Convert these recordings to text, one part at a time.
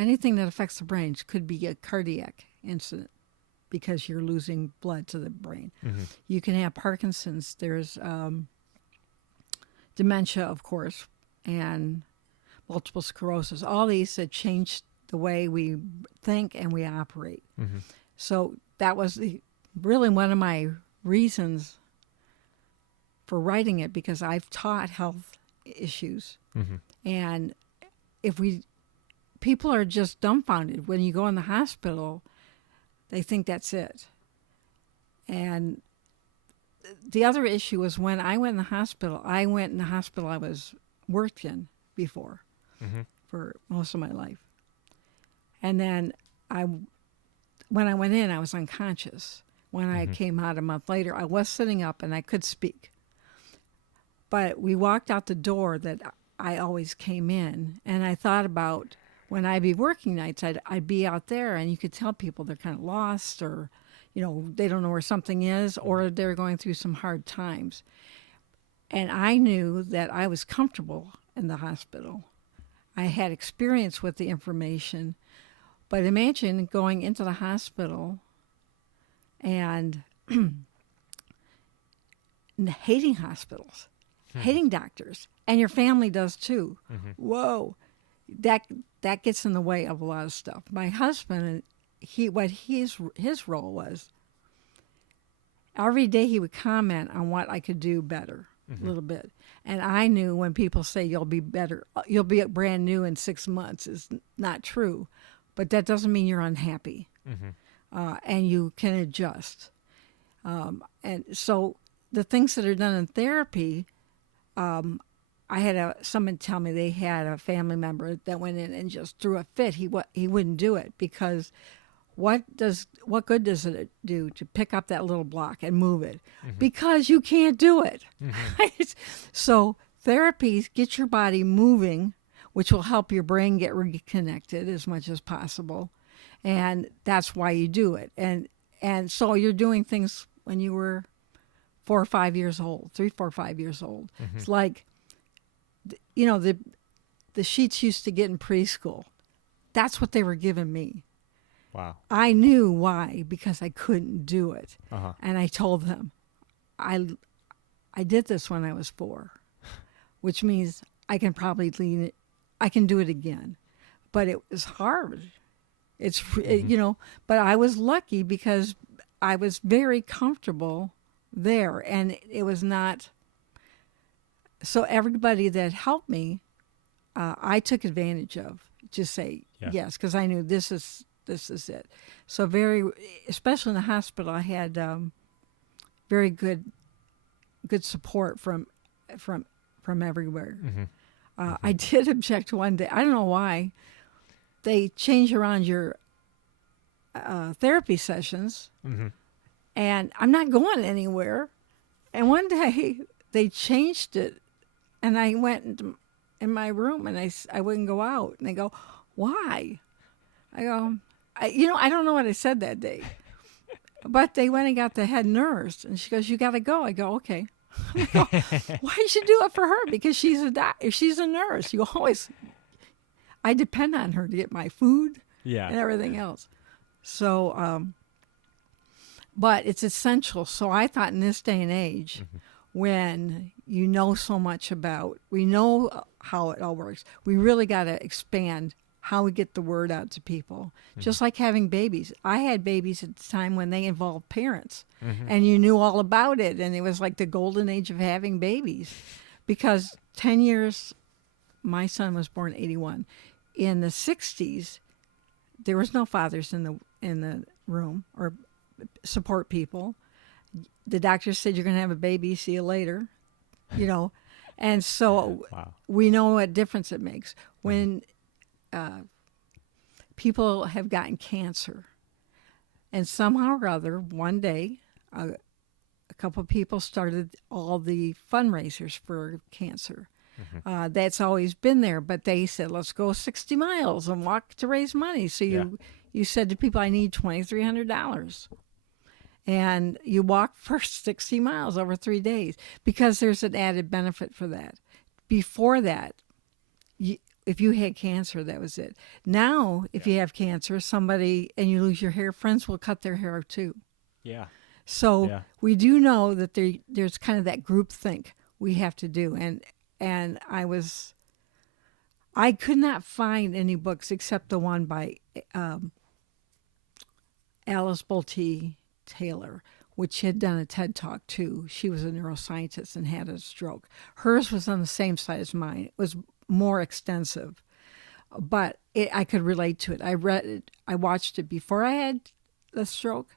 anything that affects the brain could be a cardiac incident because you're losing blood to the brain. Mm-hmm. You can have Parkinson's. There's dementia, of course, and multiple sclerosis. All these that change the way we think and we operate. Mm-hmm. So that was really one of my reasons for writing it, because I've taught health issues. Mm-hmm. And people are just dumbfounded. When you go in the hospital, they think that's it. And the other issue was when I went in the hospital, I was worked in before Mm-hmm. for most of my life. And then when I went in, I was unconscious. When I came out a month later, I was sitting up and I could speak. But we walked out the door that I always came in, and I thought about when I'd be working nights, I'd be out there, and you could tell people they're kind of lost, or, they don't know where something is, or they're going through some hard times. And I knew that I was comfortable in the hospital. I had experience with the information, but imagine going into the hospital and hating hospitals, hating doctors, and your family does too. Mm-hmm. Whoa, that gets in the way of a lot of stuff. My husband, what his role was, every day he would comment on what I could do better a little bit. And I knew when people say you'll be better, you'll be brand new in 6 months is not true, but that doesn't mean you're unhappy. Mm-hmm. And you can adjust. And so the things that are done in therapy, I had someone tell me they had a family member that went in and just threw a fit. He wouldn't do it because what good does it do to pick up that little block and move it? Mm-hmm. Because you can't do it. Mm-hmm. Right? So therapy gets your body moving, which will help your brain get reconnected as much as possible. And that's why you do it. And so you're doing things when you were 4 or 5 years old, 3, 4, 5 years old. Mm-hmm. It's like, the sheets used to get in preschool. That's what they were giving me. Wow. I knew why, because I couldn't do it. Uh-huh. And I told them, I did this when I was 4, which means I can probably I can do it again. But it was hard. But I was lucky because I was very comfortable there, and it was not. So everybody that helped me, I took advantage of. Just say yes, because I knew this is it. So especially in the hospital, I had very good support from everywhere. Mm-hmm. I did object one day. I don't know why. They change around your therapy sessions, Mm-hmm. and I'm not going anywhere. And one day they changed it, and I went in my room, and I wouldn't go out. And they go, "Why?" I go, I don't know what I said that day. But they went and got the head nurse, and she goes, "You got to go." I go, "Okay." I go, why did you do it for her? Because she's a nurse. I depend on her to get my food and everything else. So, but it's essential. So I thought in this day and age, when you know so much we know how it all works, we really got to expand how we get the word out to people. Just like having babies. I had babies at the time when they involved parents, and you knew all about it, and it was like the golden age of having babies. Because 10 years, my son was born in 81. In the 60s, there was no fathers in the room or support people. The doctor said, "You're going to have a baby, see you later," and so we know what difference it makes when people have gotten cancer, and somehow or other, one day, a couple of people started all the fundraisers for cancer. That's always been there, but they said, "Let's go 60 miles and walk to raise money." So you said to people, "I need $2,300." And you walk for 60 miles over 3 days because there's an added benefit for that. Before that, if you had cancer, that was it. Now, if you have cancer, somebody and you lose your hair, friends will cut their hair too. Yeah. So Yeah. we do know that there's kind of that group think we have to do. And I could not find any books except the one by Alice Bolte Taylor, which had done a TED Talk too. She was a neuroscientist and had a stroke. Hers was on the same side as mine. It was more extensive, but I could relate to it. I read it. I watched it before I had the stroke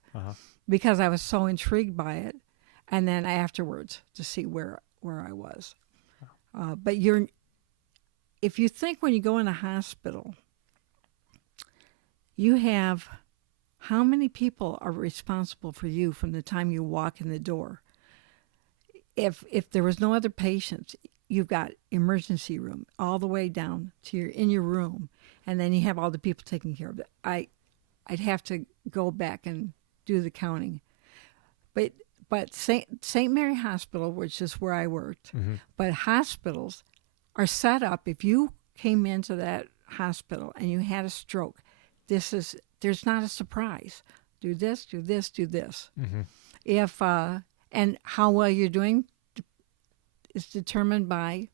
because I was so intrigued by it, and then afterwards to see where I was. But if you think when you go in a hospital, you have how many people are responsible for you from the time you walk in the door? If there was no other patients, you've got emergency room all the way down to in your room, and then you have all the people taking care of it. I'd have to go back and do the counting, but St. Mary Hospital, which is where I worked, but hospitals are set up. If you came into that hospital and you had a stroke, there's not a surprise. Do this, do this, do this. If and how well you're doing is determined by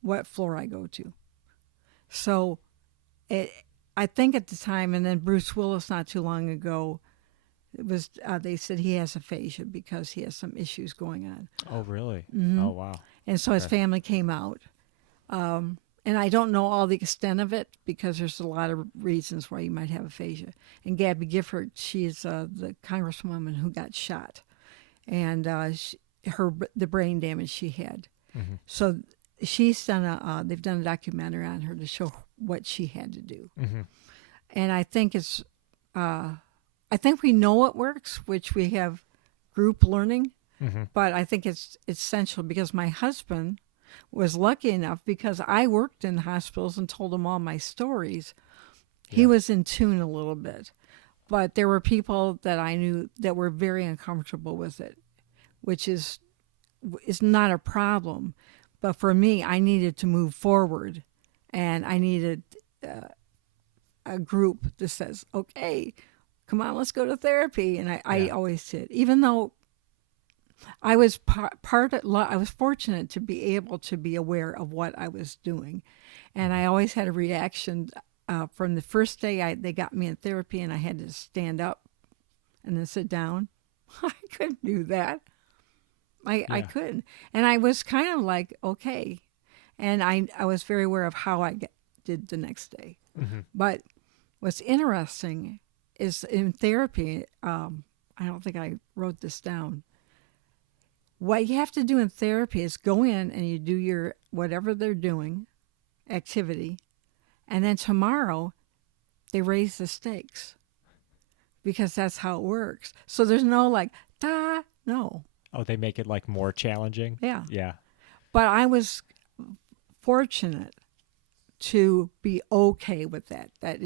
what floor I go to. So I think at the time, and then Bruce Willis not too long ago, it was they said he has aphasia because he has some issues going on. Oh, really? Mm-hmm. Oh, wow. And so his family came out. And I don't know all the extent of it because there's a lot of reasons why you might have aphasia. And Gabby Gifford, she's the congresswoman who got shot, and the brain damage she had. So she's done they've done a documentary on her to show what she had to do. And I think I think we know what works, which we have group learning, but I think it's essential because my husband was lucky enough because I worked in hospitals and told him all my stories. Yeah. He was in tune a little bit, but there were people that I knew that were very uncomfortable with it, which is not a problem. But for me, I needed to move forward, and I needed a group that says, okay, come on, let's go to therapy. And I always did, even though I was I was fortunate to be able to be aware of what I was doing, and I always had a reaction from the first day they got me in therapy, and I had to stand up and then sit down. I couldn't do that. I couldn't, and I was kind of like okay, and I was very aware of how I did the next day. But what's interesting is in therapy, I don't think I wrote this down. What you have to do in therapy is go in and you do your whatever they're doing, activity, and then tomorrow they raise the stakes because that's how it works. So there's no like, no. Oh, they make it like more challenging? Yeah. Yeah. But I was fortunate to be okay with that. That